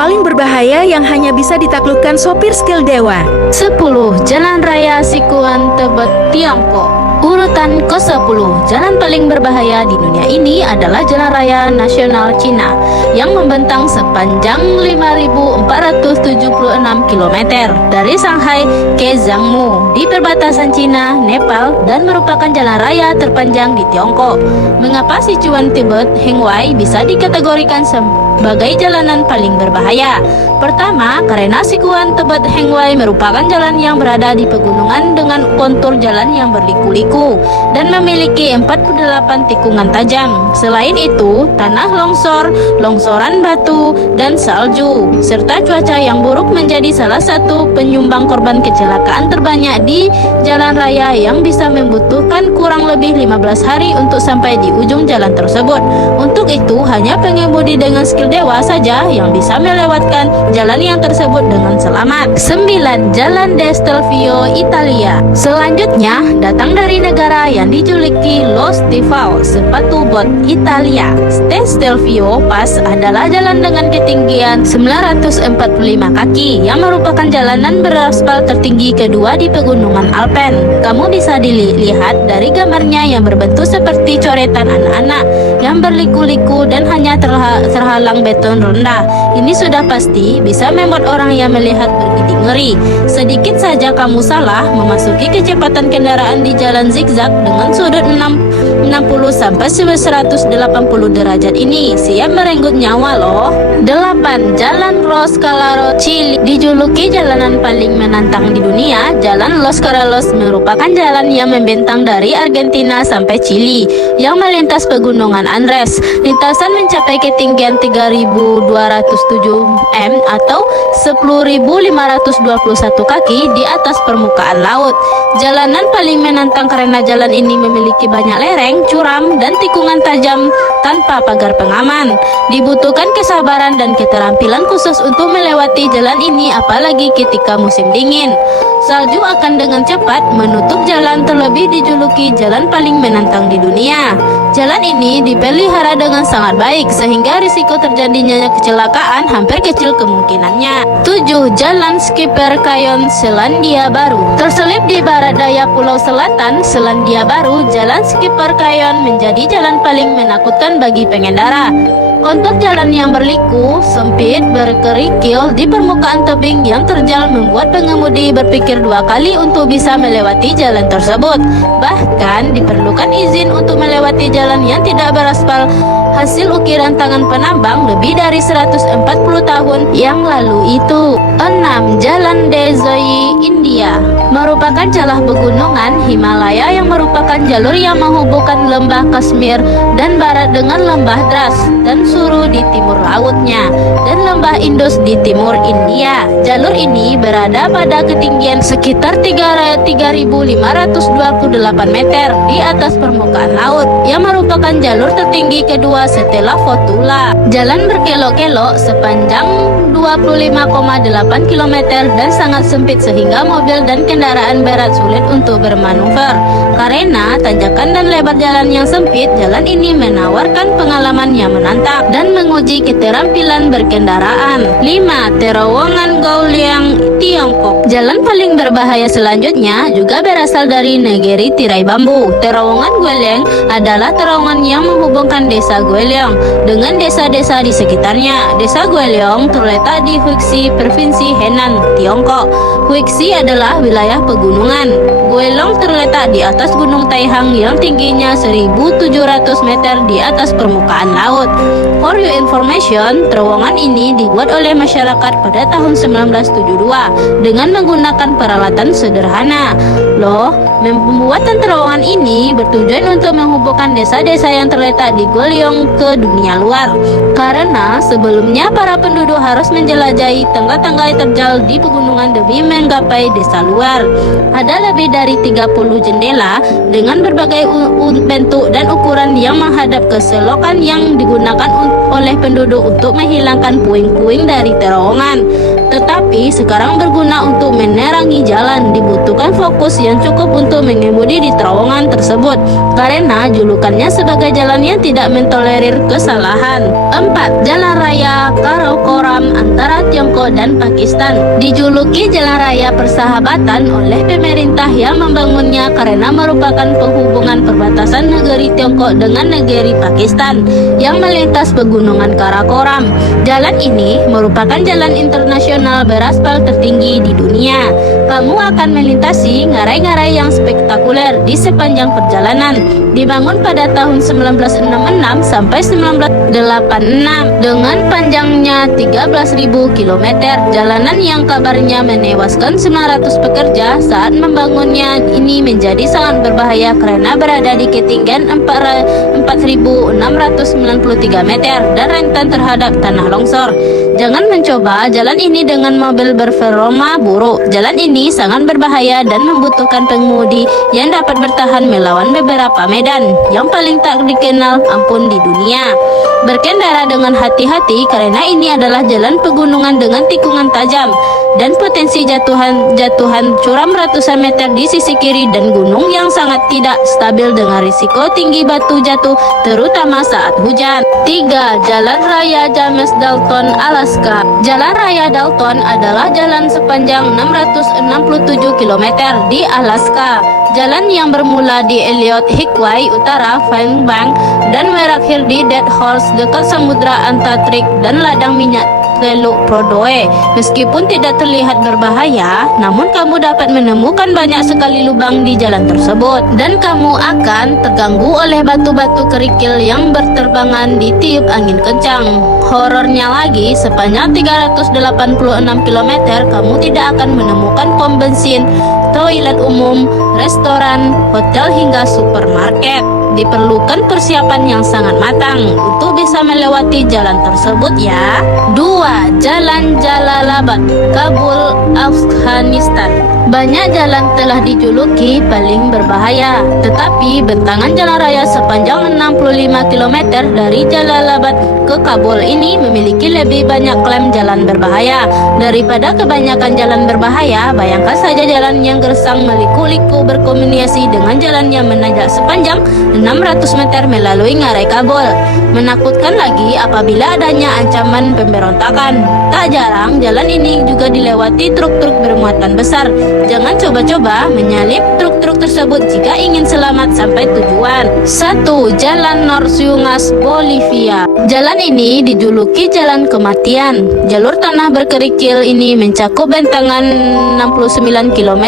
paling berbahaya yang hanya bisa ditaklukkan sopir skill dewa. 10. Jalan Raya Sichuan Tibet, Tiongkok. Urutan ke-10, jalan paling berbahaya di dunia ini adalah Jalan Raya Nasional Cina yang membentang sepanjang 5.476 km dari Shanghai ke Jiangmu di perbatasan Cina, Nepal, dan merupakan jalan raya terpanjang di Tiongkok. Mengapa Sichuan Tibet Hengwai bisa dikategorikan sebagai jalanan paling berbahaya? Pertama, karena Sichuan Tibet Hengwai merupakan jalan yang berada di pegunungan dengan kontur jalan yang berliku-liku dan memiliki 48 tikungan tajam. Selain itu, tanah longsor, longsoran batu, dan salju, serta cuaca yang buruk menjadi salah satu penyumbang korban kecelakaan terbanyak di jalan raya yang bisa membutuhkan kurang lebih 15 hari untuk sampai di ujung jalan tersebut. Untuk itu, hanya pengemudi dengan skill dewa saja yang bisa melewatkan jalan yang tersebut dengan selamat. 9. Jalan De Stelvio, Italia. Selanjutnya, datang dari negara yang dijuluki Lo Stivale, sepatu bot Italia. De Stelvio Pass adalah jalan dengan ketinggian 945 kaki yang merupakan jalanan beraspal tertinggi kedua di pegunungan Alpen. Kamu bisa dilihat dari gambarnya yang berbentuk seperti coretan anak-anak yang berliku-liku dan hanya terhalang beton rendah. Ini sudah pasti bisa membuat orang yang melihat bergidik ngeri. Sedikit saja kamu salah memasuki kecepatan kendaraan di jalan zigzag dengan sudut 60 sampai 180 derajat ini siap merenggut nyawa loh. 8. Jalan Los Calaros, Chili. Dijuluki jalanan paling menantang di dunia, Jalan Los Calaros merupakan jalan yang membentang dari Argentina sampai Chili yang melintas pegunungan Andes. Lintasan mencapai ketinggian 3.207 m atau 10.521 kaki di atas permukaan laut. Jalanan paling menantang karena jalan ini memiliki banyak lereng, curam, dan tikungan tajam tanpa pagar pengaman. Dibutuhkan kesabaran dan keterampilan khusus untuk melewati jalan ini, apalagi ketika musim dingin. Salju akan dengan cepat menutup jalan, terlebih dijuluki jalan paling menantang di dunia. Jalan ini dipelihara dengan sangat baik sehingga risiko terjadinya kecelakaan hampir kecil kemungkinannya. 7. Jalan Skipper Kayon, Selandia Baru. Terselip di barat daya Pulau Selatan Selandia Baru, Jalan Skipper Kayon menjadi jalan paling menakutkan bagi pengendara. Kontur jalan yang berliku, sempit, berkerikil di permukaan tebing yang terjal membuat pengemudi berpikir dua kali untuk bisa melewati jalan tersebut. Bahkan diperlukan izin untuk melewati jalan yang tidak beraspal hasil ukiran tangan penambang lebih dari 140 tahun yang lalu itu. 6. Jalan Dezoi, India. Merupakan celah pegunungan Himalaya yang merupakan jalur yang menghubungkan lembah Kashmir dan barat dengan lembah Dras dan Suru di timur lautnya dan lembah Indus di timur India. Jalur ini berada pada ketinggian sekitar 3.528 meter di atas permukaan laut yang merupakan jalur tertinggi kedua setelah Fotula. Jalan berkelok-kelok sepanjang 25,8 km dan sangat sempit sehingga mobil dan kendaraan berat sulit untuk bermanuver. Karena tanjakan dan lebar jalan yang sempit, jalan ini menawarkan pengalaman yang menantang dan menguji keterampilan berkendaraan. 5. Terowongan Gauliang, Tiongkok. Jalan paling berbahaya selanjutnya juga berasal dari negeri tirai bambu. Terowongan Guileng adalah terowongan yang menghubungkan desa Guileng dengan desa-desa di sekitarnya. Desa Guileng terletak di Huixi, Provinsi Henan, Tiongkok. Huixi adalah wilayah pegunungan. Guileng terletak di atas Gunung Taihang yang tingginya 1.700 meter di atas permukaan laut. For your information, terowongan ini dibuat oleh masyarakat pada tahun 1972 dengan menggunakan peralatan sederhana. Pembuatan terowongan ini bertujuan untuk menghubungkan desa-desa yang terletak di Guileng ke dunia luar. Karena sebelumnya para penduduk harus menjelajahi tangga-tangga terjal di pegunungan demi menggapai desa luar. Ada lebih dari 30 jendela dengan berbagai bentuk dan ukuran yang menghadap ke selokan yang digunakan oleh penduduk untuk menghilangkan puing-puing dari terowongan. Tetapi sekarang berguna untuk menerangi jalan dan dibutuhkan fokus yang cukup untuk mengemudi di terowongan tersebut karena julukannya sebagai jalan yang tidak mentolerir kesalahan. 4. Jalan Raya Karakoram antara Tiongkok dan Pakistan. Dijuluki Jalan Raya Persahabatan oleh pemerintah yang membangunnya karena merupakan penghubungan perbatasan negeri Tiongkok dengan negeri Pakistan yang melintas pegunungan Karakoram. Jalan ini merupakan jalan internasional beraspal tertinggi di dunia. Kamu akan melintasi ngarai-ngarai yang spektakuler di sepanjang perjalanan. Dibangun pada tahun 1966 sampai 1986 dengan panjangnya 13.000 km. Jalanan yang kabarnya menewaskan 900 pekerja saat membangunnya ini menjadi sangat berbahaya karena berada di ketinggian 4.693 meter dan rentan terhadap tanah longsor. Jangan mencoba jalan ini dengan mobil berperforma buruk. Jalan ini sangat berbahaya dan membutuhkan pengemudi yang dapat bertahan melawan beberapa medan yang paling tak dikenal ampun di dunia. Berkendara dengan hati-hati karena ini adalah jalan pegunungan dengan tikungan tajam dan potensi jatuhan curam ratusan meter di sisi kiri dan gunung yang sangat tidak stabil dengan risiko tinggi batu jatuh terutama saat hujan. 3. Jalan Raya James Dalton, Alaska. Jalan Raya Dalton adalah jalan sepanjang 667 km di Alaska. Jalan yang bermula di Elliot Hickway Utara, Fairbanks dan berakhir di Dead Horse dekat Samudra Antarktik dan ladang minyak Teluk Prodoi. Meskipun tidak terlihat berbahaya, namun kamu dapat menemukan banyak sekali lubang di jalan tersebut dan kamu akan terganggu oleh batu-batu kerikil yang berterbangan di tiup angin kencang. Horornya lagi, sepanjang 386 km kamu tidak akan menemukan pom bensin, toilet umum, restoran, hotel hingga supermarket. Diperlukan persiapan yang sangat matang untuk bisa melewati jalan tersebut ya. 2. Jalan Jalalabad, Kabul, Afghanistan. Banyak jalan telah dijuluki paling berbahaya, tetapi bentangan jalan raya sepanjang 65 km dari Jalalabad ke Kabul ini memiliki lebih banyak klaim jalan berbahaya daripada kebanyakan jalan berbahaya. Bayangkan saja jalan yang gersang meliku-liku berkombinasi dengan jalan yang menanjak sepanjang 600 meter melalui ngarai Kabul. Menakutkan lagi apabila adanya ancaman pemberontakan. Tak jarang jalan ini juga dilewati truk-truk bermuatan besar. Jangan coba-coba menyalip truk-truk tersebut jika ingin selamat sampai tujuan. 1. Jalan Norsyungas, Bolivia. Jalan ini dijuluki jalan kematian. Jalur tanah berkerikil ini mencakup bentangan 69 km,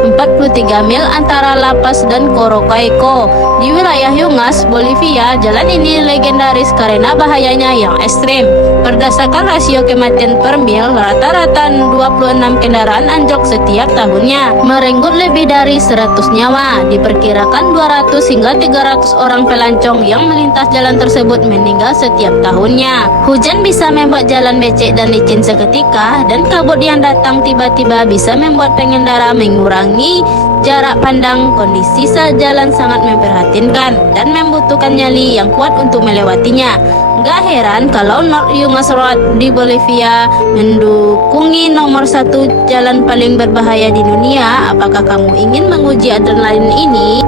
43 mil antara La Paz dan Corocoico. Di wilayah Yungas, Bolivia, jalan ini legendaris karena bahayanya yang ekstrim. Berdasarkan rasio kematian per mil, rata-rata 26 kendaraan anjlok setiap tahunnya, merenggut lebih dari 100 nyawa. Diperkirakan 200 hingga 300 orang pelancong yang melintas jalan tersebut meninggal setiap tahunnya. Hujan bisa membuat jalan becek dan licin seketika, dan kabut yang datang tiba-tiba bisa membuat pengendara mengurangi jarak pandang. Kondisi jalan sangat memprihatinkan dan membutuhkan nyali yang kuat untuk melewatinya. Gak heran kalau North Yungas Road di Bolivia mendukungi nomor 1 jalan paling berbahaya di dunia. Apakah kamu ingin menguji adrenalin ini?